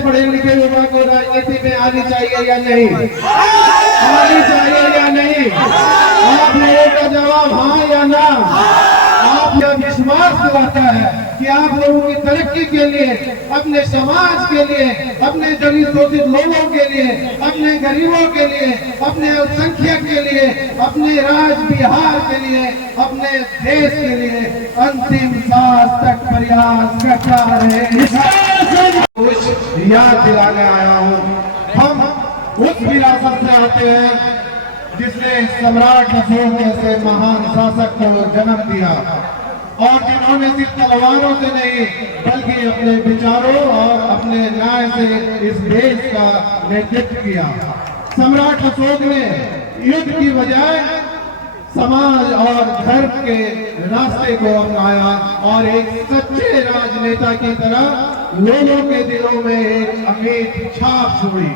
ऐसे पढ़े लिखे युवा को राजनीति में आनी चाहिए या नहीं, आनी चाहिए या नहीं? आप लोगों का जवाब हाँ या ना? आप यह विश्वास दिलाता है कि आप लोगों की तरक्की के लिए, अपने समाज के लिए, अपने दलित शोषित लोगों के लिए, अपने गरीबों के लिए, अपने अल्पसंख्यक के लिए, अपने राज्य बिहार के लिए, अपने देश के लिए अंतिम सांस तक प्रयास करता रहे। कुछ याद दिलाने आया हूँ। हम उस विरासत से आते हैं जिसने सम्राट अशोक जैसे महान शासक को जन्म दिया और जिन्होंने सिर्फ तलवारों से नहीं बल्कि अपने विचारों और अपने न्याय से इस देश का नेतृत्व किया। सम्राट अशोक ने युद्ध की बजाय समाज और धर्म के रास्ते को अपनाया और एक सच्चे राजनेता की तरह लोगों के दिलों में एक अमिट छाप छोड़ी।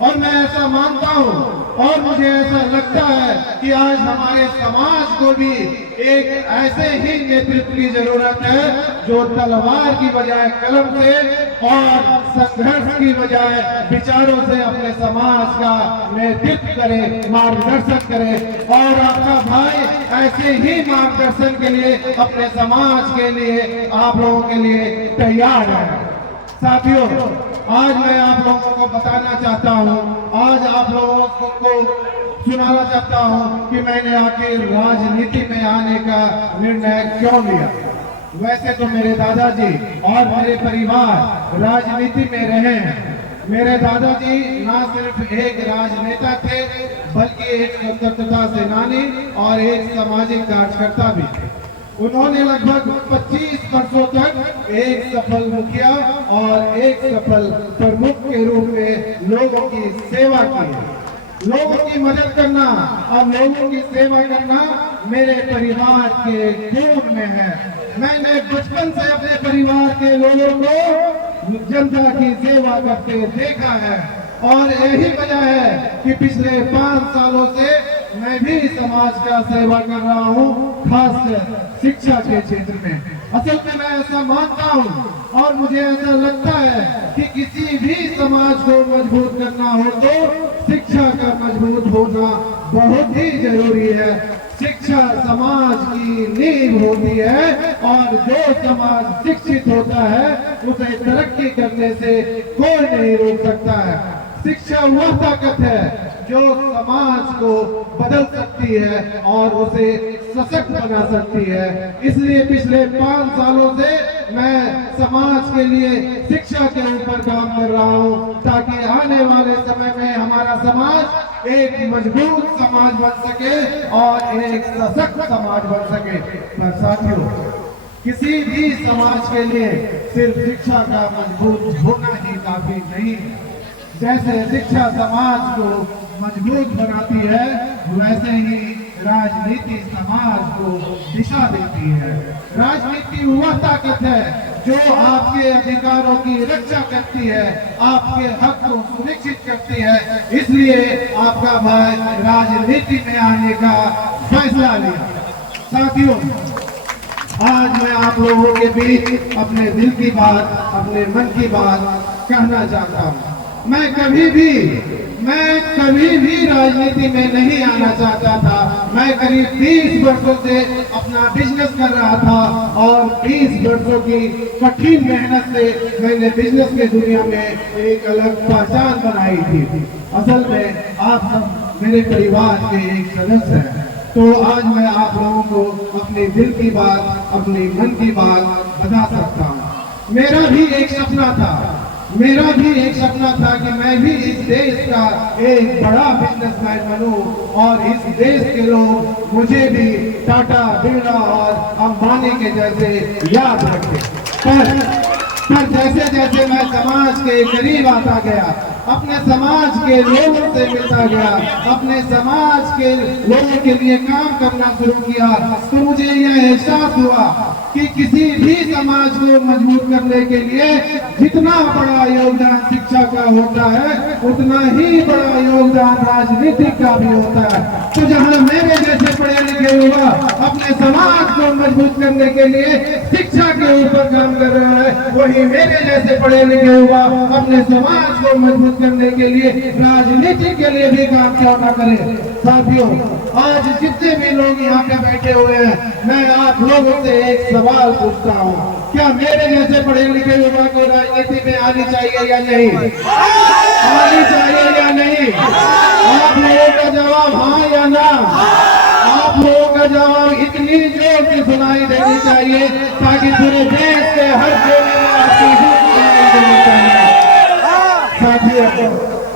और मैं ऐसा मानता हूँ और मुझे ऐसा लगता है कि आज हमारे समाज को भी एक ऐसे ही नेतृत्व की जरूरत है जो तलवार की बजाय कलम से और संघर्ष की बजाय विचारों से अपने समाज का नेतृत्व करे, मार्गदर्शन करे। और आपका भाई ऐसे ही मार्गदर्शन के लिए, अपने समाज के लिए, आप लोगों के लिए तैयार है। साथियों, आज मैं आप लोगों को बताना चाहता हूँ, आज आप लोगों को सुनाना चाहता हूँ कि मैंने आखिर राजनीति में आने का निर्णय क्यों लिया। वैसे तो मेरे दादाजी और मेरे परिवार राजनीति में रहे हैं। मेरे दादाजी न सिर्फ एक राजनेता थे बल्कि एक स्वतंत्रता सेनानी और एक सामाजिक कार्यकर्ता भी थे। उन्होंने लगभग 25 वर्षों तक एक सफल मुखिया और एक सफल प्रमुख के रूप में लोगों की सेवा की। लोगों की मदद करना और लोगों की सेवा करना मेरे परिवार के खून में है। मैंने बचपन से अपने परिवार के लोगों को जनता की सेवा करते देखा है और यही वजह है कि पिछले 5 सालों से मैं भी समाज का सेवा कर रहा हूँ, खासकर शिक्षा के क्षेत्र में। असल में मैं ऐसा मानता हूँ और मुझे ऐसा लगता है कि किसी भी समाज को मजबूत करना हो तो शिक्षा का मजबूत होना बहुत ही जरूरी है। शिक्षा समाज की नींव होती है और जो समाज शिक्षित होता है उसे तरक्की करने से कोई नहीं रोक सकता है। शिक्षा वह ताकत है जो समाज को बदल सकती है और उसे सशक्त बना सकती है। इसलिए पिछले 5 सालों से मैं समाज के लिए शिक्षा के ऊपर काम कर रहा हूँ ताकि आने वाले समय में हमारा समाज एक मजबूत समाज बन सके और एक सशक्त समाज बन सके। पर साथियों, किसी भी समाज के लिए सिर्फ शिक्षा का मजबूत होना ही काफी नहीं है। जैसे शिक्षा समाज को मजबूत बनाती है वैसे ही राजनीति समाज को दिशा देती है। राजनीति वह ताकत है जो आपके अधिकारों की रक्षा करती है, आपके हक को सुनिश्चित करती है। इसलिए आपका भाई राजनीति में आने का फैसला लिया। साथियों, आज मैं आप लोगों के बीच अपने दिल की बात, अपने मन की बात कहना चाहता हूँ। मैं कभी भी राजनीति में नहीं आना चाहता था। मैं करीब 30 वर्षों से अपना बिजनेस कर रहा था और 20 वर्षों की कठिन मेहनत से मैंने बिजनेस के दुनिया में एक अलग पहचान बनाई थी। असल में आप सब मेरे परिवार के एक सदस्य हैं। तो आज मैं आप लोगों को अपने दिल की बात, अपने मन की बात बता सकता हूँ। मेरा भी एक सपना था कि मैं भी इस देश का एक बड़ा बिजनेसमैन बनूं और इस देश के लोग मुझे भी टाटा, बिरला और अंबानी के जैसे याद रखें। पर जैसे जैसे मैं समाज के करीब आता गया, अपने समाज के लोगों से मिलता गया, अपने समाज के लोगों के लिए काम करना शुरू किया, तो मुझे यह एहसास हुआ कि किसी भी समाज को मजबूत करने के लिए जितना बड़ा योगदान शिक्षा का होता है उतना ही बड़ा योगदान राजनीति का भी होता है। तो जहाँ मेरे जैसे पढ़े लिखे युवा अपने समाज को मजबूत करने के लिए शिक्षा के ऊपर काम कर रहा है, वही मेरे जैसे पढ़े लिखे युवा अपने समाज को मजबूत करने के लिए राजनीति के लिए भी काम क्यों न करे। साथियों, आज जितने भी लोग यहाँ पे बैठे हुए हैं, मैं आप लोगों से एक सवाल पूछता हूँ, क्या मेरे जैसे पढ़े लिखे युवा को राजनीति में आनी चाहिए या नहीं? आनी चाहिए या नहीं? आप लोगों का जवाब हाँ या ना? आप लोगों का जवाब इतनी जोर से सुनाई देनी चाहिए ताकि पूरे देश के हर कोने में आपकी सुनाई देनी चाहिए। साथियों,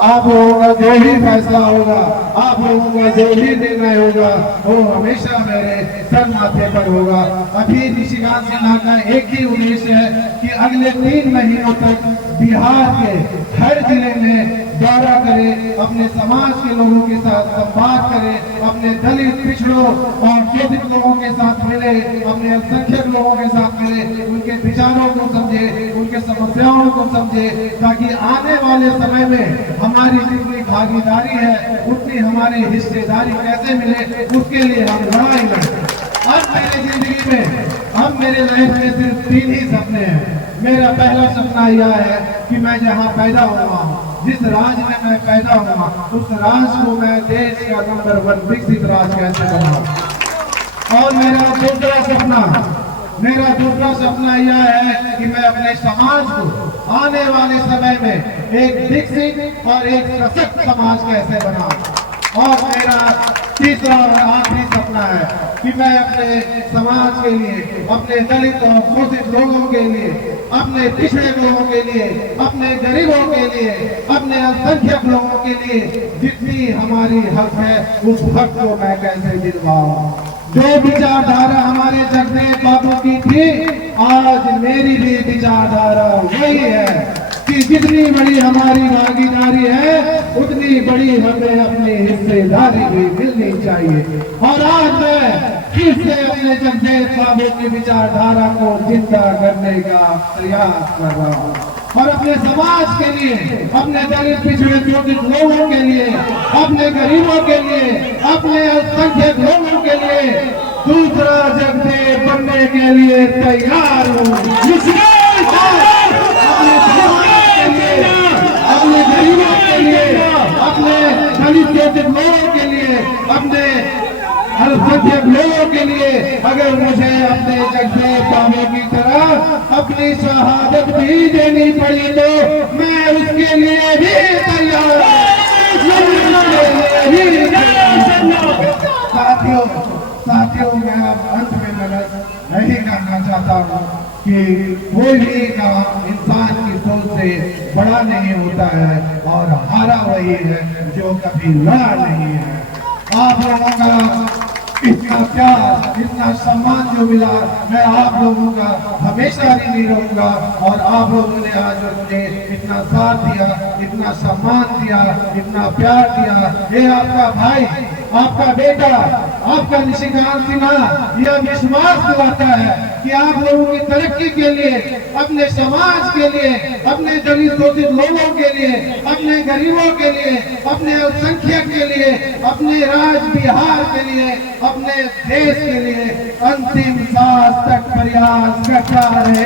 आप लोगों का जो भी फैसला होगा, आप लोगों का जो भी निर्णय होगा, वो हमेशा मेरे सर माथे पर होगा। अभी निशिकांत सिन्हा का एक ही उद्देश्य है कि अगले 3 महीनों तक बिहार के हर जिले में दौरा करे, अपने समाज के लोगों के साथ संवाद करे, अपने दलित, पिछड़ों और शोषित लोगों के साथ मिले, अपने अल्पसंख्यक लोगों के साथ मिले, उनके विचारों को समझे, उनके समस्याओं को समझे, ताकि आने वाले समय में हमारी जितनी भागीदारी है उतनी हमारी हिस्सेदारी कैसे मिले, उसके लिए हम लड़ाई लड़ें। अब मेरी जिंदगी में, अब मेरे लाइफ में सिर्फ 3 ही सपने हैं। मेरा पहला सपना यह है कि मैं जहाँ पैदा हुआ हूँ, जिस राज्य में मैं पैदा हुआ, उस राज्य को मैं देश का नंबर 1 विकसित राज्य कैसे बनाऊं। और मेरा दूसरा सपना यह है कि मैं अपने समाज को आने वाले समय में एक विकसित और एक सशक्त समाज कैसे बनाऊं। और मेरा तीसरा और आखिरी सपना है कि मैं अपने समाज के लिए, अपने दलित और शोषित लोगों के लिए, अपने पिछड़े लोगों के लिए, अपने गरीबों के लिए, अपने अल्पसंख्यक लोगों के लिए जितनी हमारी हक है उस हक को मैं कैसे दिलवाऊं। जो विचारधारा हमारे जगदेव बाबू की थी, आज मेरी भी विचारधारा वही है कि जितनी बड़ी हमारी भागीदारी है उतनी बड़ी हमें अपनी हिस्सेदारी भी मिलनी चाहिए। और आज मैं फिर से अपने जगदेव बाबू की विचारधारा को जिंदा करने का प्रयास कर रहा हूँ और अपने समाज के लिए, अपने दलित, पिछड़े, शोषित लोगों के लिए, अपने गरीबों के लिए, अपने अल्पसंख्यक लोगों के लिए दूसरा जगदेव बनने के लिए तैयार हूँ। अपने गरीबों के लिए, अपने दलित शोषित लोगों के लिए, अपने अल्पसंख्यक लोगों के लिए अगर मुझे अपने जगदेव बाबू की तरह अपनी शहादत भी देनी पड़ी तो मैं उसके लिए भी तैयार हूँ। साथियों, मैं अब अंत में नहीं कहना चाहता हूँ कि कोई भी काम इंसान की सोच से बड़ा नहीं होता है और हारा वही है जो कभी लड़ा नहीं है। आप लोगों का इतना प्यार, इतना सम्मान जो मिला, मैं आप लोगों का हमेशा ऋणी रहूंगा। और आप लोगों ने आज मुझे इतना साथ दिया, इतना सम्मान दिया, इतना प्यार दिया, ये आपका भाई, आपका बेटा, आपका निशिकांत सिन्हा यह विश्वास दिलाता है कि आप लोगों की तरक्की के लिए, अपने समाज के लिए, अपने दलित शोषित लोगों के लिए, अपने गरीबों के लिए, अपने अल्पसंख्यक के लिए, अपने राज्य बिहार के लिए, अपने देश के लिए अंतिम सांस तक प्रयास करता रहे।